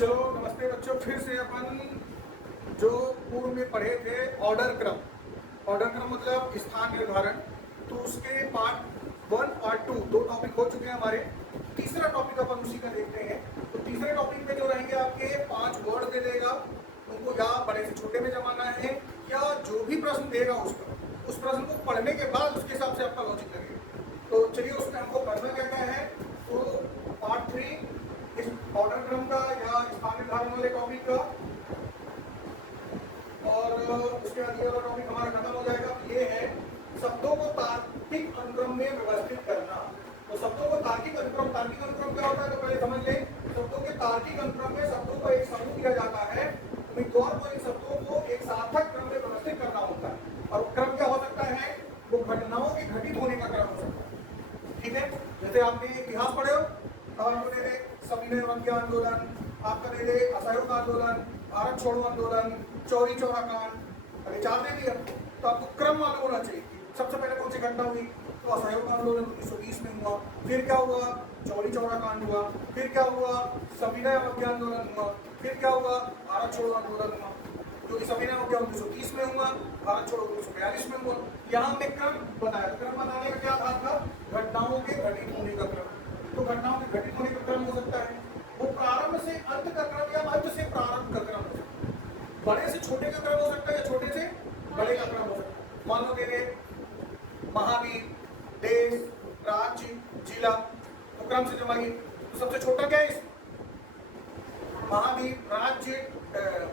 चलो नमस्ते बच्चों, फिर से अपन जो पूर्व में पढ़े थे ऑर्डर क्रम मतलब स्थान निर्धारण, तो उसके पार्ट 1 पार्ट 2 दो टॉपिक हो चुके हैं हमारे। तीसरा टॉपिक अपन उसी का देखते हैं। तो तीसरे टॉपिक में जो रहेंगे आपके 5 वर्ड दे देगा, उनको या बड़े से छोटे में जमाना है या जो भी प्रश्न देगा उसका उस प्रश्न को पढ़ने के बाद उसके हिसाब से आपका लॉजिक लगेगा। तो चलिए उसमें हमको करना क्या क्या है। तो पार्ट 3 इस ऑर्डर क्रम का या स्थान निर्धारण वाले टॉपिक का, और उसके बाद ये वाला टॉपिक हमारा खत्म हो जाएगा। ये है शब्दों को तार्किक अनुक्रम में व्यवस्थित करना। तो शब्दों को तार्किक अनुक्रम क्या होता है तो पहले समझ लें। शब्दों के तार्किक अनुक्रम में शब्दों को एक समूह दिया जाता है, उम्मीदवार को इन शब्दों को एक सार्थक क्रम में व्यवस्थित करना होता है। और क्रम क्या हो सकता है, वो घटनाओं के घटित होने का क्रम हो सकता है। ठीक है, जैसे आपने इतिहास पढ़े हो, आपको दे दे सविनय अवज्ञा आंदोलन, आपका दे दे असहयोग आंदोलन, भारत छोड़ो आंदोलन, चौरी चौरा कांड, अरे 4 दे दिया। तो आपको क्रम मालूम होना चाहिए। सबसे पहले कौन सी घटना हुई, तो असहयोग आंदोलन 1920 में हुआ। फिर क्या हुआ, चौरी चौरा कांड हुआ। फिर क्या हुआ, सविनय अवज्ञा आंदोलन हुआ। फिर क्या हुआ, भारत छोड़ो आंदोलन हुआ। जो सविनय अवज्ञा 1930 में हुआ, भारत छोड़ो 1942 में हुआ। यहाँ हमने क्रम बताया। क्रम बनाने का क्या आधार था, घटनाओं के घटित होने का क्रम। तो घटनाओं के घटित होने का क्रम हो सकता है वो प्रारंभ से अंत का क्रम या अंत से प्रारंभ का क्रम हो सकता है। बड़े से छोटे का क्रम हो सकता है या छोटे से बड़े का क्रम हो सकता है। मान लो मेरे महावीर, देश, राज्य, जिला, तो क्रम से जमाइए। तो सबसे छोटा क्या है,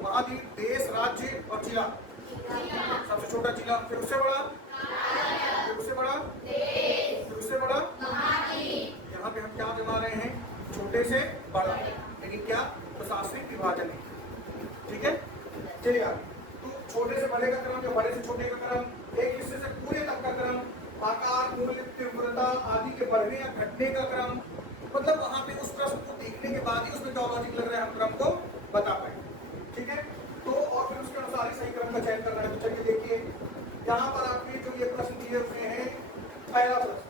महावीर, देश, राज्य और जिला। सबसे छोटा जिला, फिर उससे बड़ा, फिर उससे बड़ा, फिर उससे बड़ा। यहाँ पे हम क्या जमा रहे हैं, छोटे से बड़ा, लेकिन क्या, प्रशासनिक विभाजन है। ठीक है, चलिए आगे। तो छोटे से बड़े का क्रम या बड़े से छोटे का क्रम, एक हिस्से से पूरे तक का क्रम, आकार, मूल्य, तीव्रता आदि के बढ़ने या घटने का क्रम। मतलब वहां पे उस प्रश्न को देखने के बाद ही उसमें क्या लॉजिक लग रहा है, हम क्रम को बता पाए। ठीक है, तो और फिर उसके अनुसार ही सही क्रम का चयन करना है। तो चलिए देखिए, यहाँ पर आपके जो ये प्रश्न दिए हुए हैं, पहला प्रश्न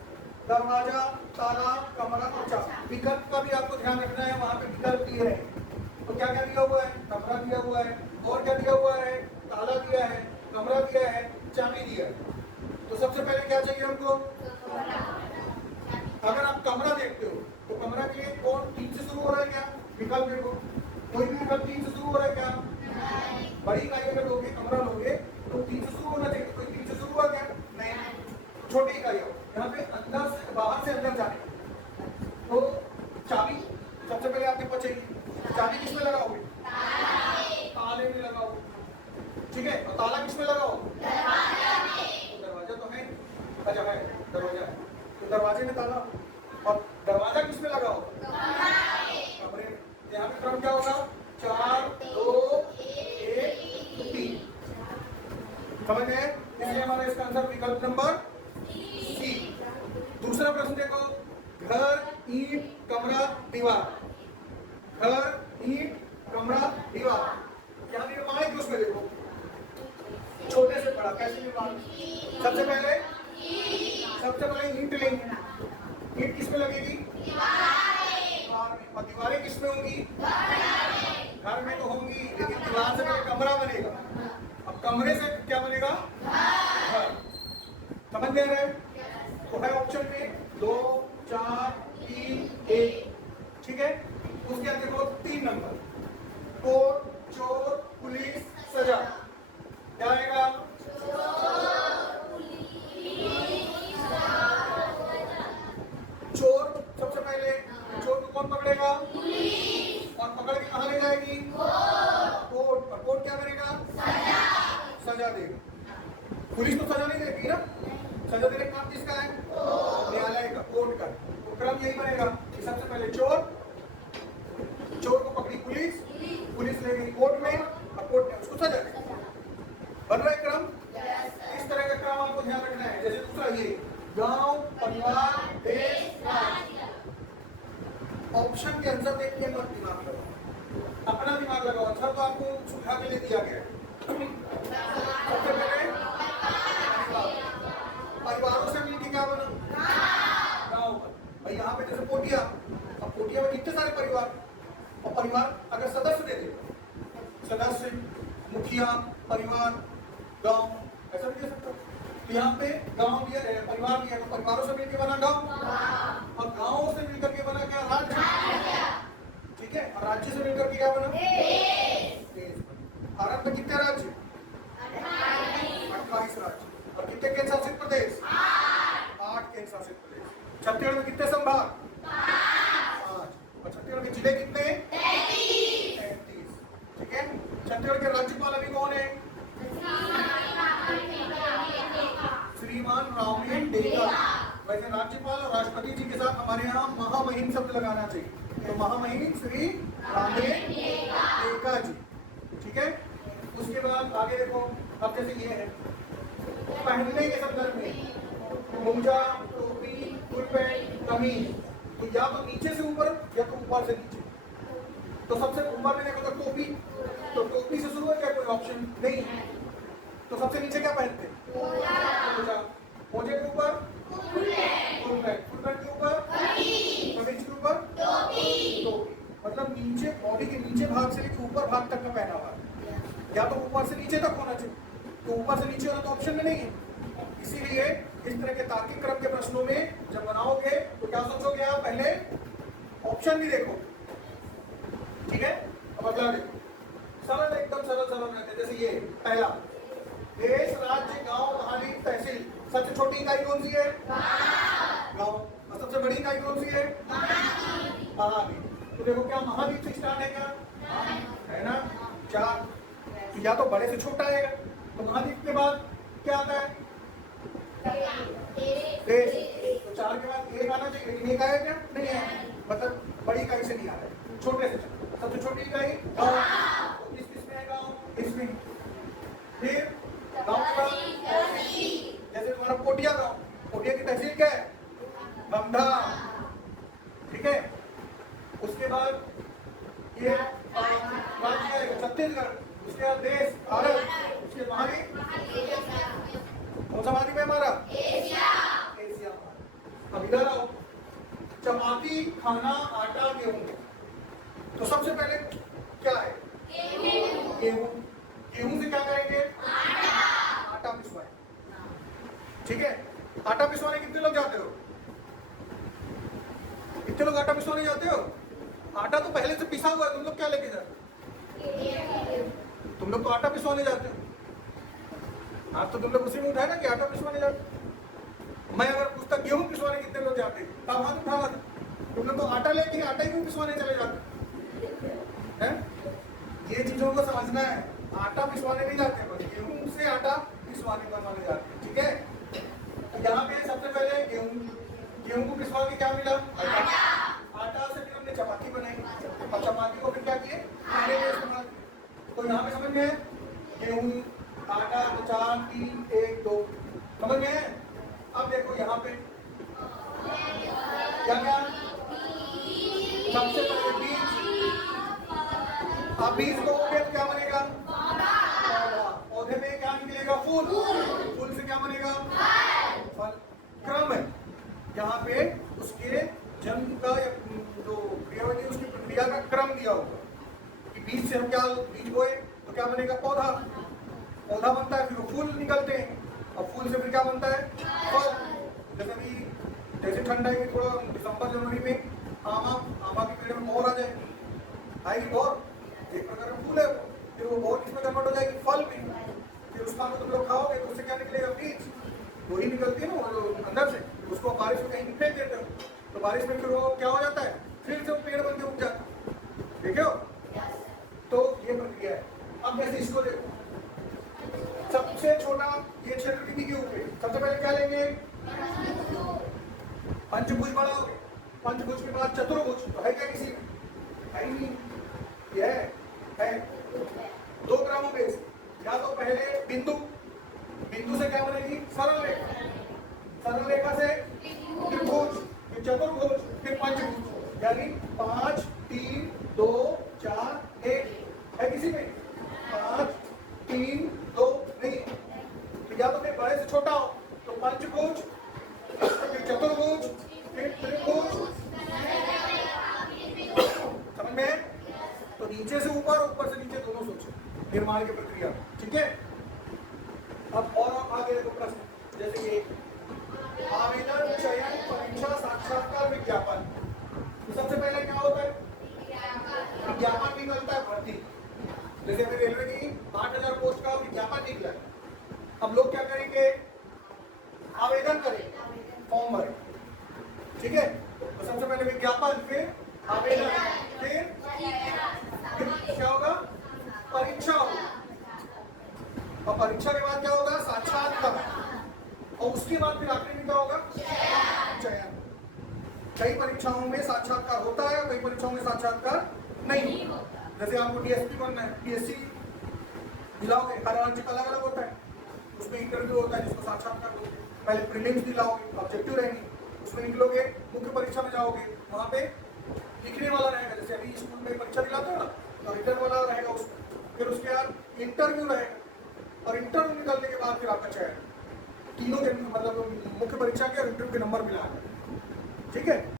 दरवाजा, ताला, कमरा और चाबी। विकल्प का भी आपको ध्यान रखना है, वहां पे विकल्प दिए हैं। तो क्या क्या दिया हुआ है, कमरा दिया हुआ है, और क्या दिया हुआ है, ताला दिया है, कमरा दिया है, चाबी दिया है। तो सबसे पहले क्या चाहिए हमको, अगर आप कमरा देखते हो तो कमरा के लिए कौन 3 से शुरू हो रहा है क्या, विकल्प देखो, कोई भी विकल्प 3 से शुरू हो रहा है क्या, बड़ी इकाई अगर लोगे, कमरा लोगे तो 3 से शुरू होना चाहिए। कोई 3 से शुरू हुआ क्या, नहीं। छोटी इकाई हो, यहाँ पे अंदर से बाहर से अंदर जाने। तो चाबी सबसे पहले आपके पास चाहिए। चाबी किसमें लगाओगे, ताले में लगाओगे। ठीक है, और ताला किसमें लगाओ, दरवाजा तो है, अच्छा है दरवाजा है, तो दरवाजे में ताला। और दरवाजा किसमें लगाओ, कमरे में। यहाँ पे क्रम क्या होगा, 4 2 1 3। समझ गए, इसलिए हमारा इसका आंसर विकल्प नंबर सी। दूसरा प्रश्न देखो, घर, ईंट, कमरा, दीवार। घर, ईंट, कमरा, दीवार। यहाँ निर्माण है, उसमें देखो छोटे से बड़ा कैसे निर्माण। सबसे पहले ईंट लेंगे। ईंट किसमें लगेगी, दीवार में। और दीवारें किसमें होंगी, घर में तो होंगी, लेकिन दीवार से पहले कमरा बनेगा। अब कमरे से क्या बनेगा, घर। समझ गए रहे, तो है ऑप्शन में 2 4 3 1। ठीक है, उसके बाद देखो 3 नंबर, कोर्ट, चोर, पुलिस, सजा। क्या आएगा, चोर। सबसे पहले चोर को कौन पकड़ेगा, और पकड़ के कहाँ ले जाएगी, कोर्ट। और कोर्ट क्या करेगा, सजा देगा। पुलिस तो सजा नहीं देगी ना, सजा देने का काम किसका है, न्यायालय का, कोर्ट का। तो क्रम यही बनेगा कि सबसे पहले चोर को पकड़ी पुलिस ले गई कोर्ट में, और कोर्ट ने उसको सजा दी। बन रहा है क्रम। इस तरह का क्रम आपको ध्यान रखना है। जैसे दूसरा ये गांव, परिवार, देश, राज्य। ऑप्शन के आंसर देख के मत दिमाग लगाओ, अपना दिमाग लगाओ। आंसर तो आपको सुझा के लिए दिया गया है। सबसे पहले परिवारों से मिलकर क्या बना, गांव। भाई यहाँ पे जैसे पोटिया, अब पोटिया में कितने सारे परिवार, और परिवार अगर सदस्य दे दे, सदस्य, मुखिया, परिवार, गांव, ऐसा भी दे सकते हो। तो यहाँ पे गांव दिया है, परिवार दिया है, तो परिवारों से मिलकर बना गांव, और गांवों से मिलकर के बना क्या? राज्य। ठीक है, और राज्य से मिलकर के क्या बना? देश। भारत में कितने राज्य? 28 राज्य। और कितने केंद्र शासित प्रदेश? 8 केंद्र शासित प्रदेश। छत्तीसगढ़ में कितने संभाग? 5। और छत्तीसगढ़ के जिले कितने? 33। ठीक है। छत्तीसगढ़ के राज्यपाल अभी कौन है? श्रीमान रामलिंग डेका। वैसे राज्यपाल और राष्ट्रपति जी के साथ हमारे यहाँ महामहिम शब्द लगाना चाहिए। तो महामहिम श्री रामलिंग डेका जी। ठीक है। उसके बाद आगे देखो, अब जैसे ये है पहनने के संदर्भ में मोजा, टोपी, फुल पैंट, कमीज, तो या तो नीचे से ऊपर या तो ऊपर से नीचे। तो सबसे ऊपर में देखो तो टोपी, तो टोपी से शुरू है क्या? कोई ऑप्शन नहीं है। तो सबसे नीचे क्या पहनते हैं? मोजा। मोजे के ऊपर फुल पैंट, फुल पैंट के ऊपर कमीज के ऊपर टोपी। मतलब नीचे, बॉडी के नीचे भाग से लेकर ऊपर भाग तक का पहना हुआ, या तो ऊपर से नीचे तक होना चाहिए। तो ऊपर से नीचे होना तो ऑप्शन में नहीं है। इसीलिए इस तरह के तार्किक क्रम के प्रश्नों में जब बनाओगे तो क्या सोचोगे आप? पहले ऑप्शन भी देखो। ठीक है। अब अगला देखो, सरल, एकदम सरल सरल रहते हैं। जैसे ये पहला, देश, राज्य, गांव, महाद्वीप, तहसील। सबसे छोटी इकाई कौन सी है? गांव। और सबसे बड़ी इकाई कौन सी है? महाद्वीप। तो देखो क्या महाद्वीप से स्टार्ट है क्या? है ना? 4। तो या तो बड़े से छोटा आएगा। तो महाद्वीप के बाद क्या आता है? देश। तो 4 के बाद एक आना चाहिए, लेकिन एक आया क्या? नहीं है। मतलब बड़ी इकाई से नहीं आ रहा है, छोटे से। सबसे छोटी इकाई गांव। तो किसमें है गांव? इसमें। फिर गांव का जैसे तुम्हारा कोटिया गांव, कोटिया की तहसील क्या है? बंधा। ठीक है। उसके बाद ये राज्य है छत्तीसगढ़। उसके बाद देश भारत। उसके महाद्वीप कौन सा महाद्वीप है हमारा? एशिया। अब इधर आओ, चपाती, खाना, आटा, गेहूं। तो सबसे पहले क्या है? गेहूं। गेहूं से क्या करेंगे? आटा पिसवाएं। ठीक है। आटा पिसवाने कितने लोग जाते हो? कितने लोग आटा पिसवाने जाते हो? आटा तो पहले से पिसा हुआ है, तुम लोग क्या लेके जाते हो? तुम लोग तो आटा पिसवाने जाते हो। आज तो तुम लोग उसी में उठाए ना कि आटा पिसवाने जाते हो। मैं अगर पूछता गेहूं पिसवाने कितने लोग जाते हैं, तब हाथ उठावा था। तुम लोग तो आटा लेके आटा ही क्यों पिसवाने चले जाते हैं? ये चीजों को समझना है। आटा पिसवाने नहीं जाते, गेहूं से आटा पिसवाने बनवाने जाते हैं। ठीक है। तो यहाँ पे सबसे पहले गेहूं को पिसवा के क्या मिला? आटा से फिर हमने चपाती बनाई, और चपाती को फिर क्या किए? खाने में इस्तेमाल। तो यहाँ पे समझ में है? गेहूं, आटा, 4, 3, 1, 2 समझ में है? अब देखो यहाँ पे क्या क्या? सबसे पहले बीज। अब बीज बोओगे तो क्या बनेगा? पौधा। पौधे में क्या निकलेगा? फूल। फूल से क्या बनेगा? फल। क्रम है यहाँ पे उसके जन्म का, जो क्रिया होती है उसकी प्रक्रिया का क्रम दिया होगा कि बीज से हम क्या, बीज बोए तो क्या बनेगा? पौधा। पौधा बनता है, फिर फूल निकलते हैं, और फूल से फिर क्या बनता है? फल। जैसे अभी जैसे ठंड आएगी थोड़ा दिसंबर जनवरी में, आमा के पेड़ में मोर आ जाए, आएगी मोर, एक प्रकार का फूल है वो। फिर वो मोर किसमें कन्वर्ट हो जाएगी? फल में। फिर उसका तुम लोग खाओगे तो उससे क्या निकलेगा? बीज। वही निकलती है ना वो अंदर से, उसको बारिश में कहीं फेंक देते हो, तो बारिश में फिर वो क्या हो जाता है? फिर से वो पेड़ बन के उग जाता है। देखे हो? तो ये प्रक्रिया है। अब जैसे इसको देखो, सबसे छोटा ये क्षेत्र कितनी की होगी? सबसे पहले क्या लेंगे? पंचभुज बढ़ाओगे। पंचभुज के बाद चतुर्भुज। तो है क्या किसी में? है ही नहीं। ये है 2 ग्रामों बेस। या तो पहले बिंदु, बिंदु से क्या बनेगी? सरल रेखा। सरल रेखा से त्रिभुज, फिर चतुर्भुज, फिर पंचभुज, यानी 5, 3, 2, 4, 1 है किसी में? 5, 3, 2 नहीं। तो या तो फिर बड़े से छोटा हो तो पंचभुज, फिर चतुर्भुज, फिर त्रिभुज। समझ में? तो नीचे से ऊपर, ऊपर से नीचे दोनों सोचो निर्माण की प्रक्रिया में, ठीक है। अब और आगे देखो प्रश्न, जैसे ये आवेदन, चयन, परीक्षा, साक्षात्कार, विज्ञापन। तो सबसे पहले क्या होता है? विज्ञापन निकलता है, भर्ती। जैसे हमें रेलवे की 8,000 पोस्ट का विज्ञापन निकला है, अब लोग क्या करेंगे? आवेदन करें, फॉर्म भरें, ठीक है। तो सबसे पहले विज्ञापन, फिर आवेदन, फिर क्या होगा? परीक्षा होगा, और परीक्षा के बाद क्या होगा? साक्षात्कार, और उसके बाद फिर आखिरी में क्या होगा? चयन। कई परीक्षाओं में साक्षात्कार होता है, कई परीक्षाओं में साक्षात्कार नहीं होता। जैसे आपको डीएसपी बनना है, डीएससी दिलाओगे, हर राज्य का अलग अलग होता है, उसमें इंटरव्यू होता है जिसको साक्षात्कार बोलते हैं। पहले प्रीलिम्स दिलाओगे, ऑब्जेक्टिव रहेंगे, उसमें निकलोगे, मुख्य परीक्षा में जाओगे, वहाँ पे लिखने वाला रहेगा, जैसे अभी स्कूल में परीक्षा दिलाते हो ना, तो रिटर्न वाला रहेगा उसमें, फिर उसके बाद इंटरव्यू रहेगा, और इंटरव्यू निकलने के बाद फिर आपका चयन। तीनों के मतलब मुख्य परीक्षा के और इंटरव्यू के नंबर मिला, ठीक है।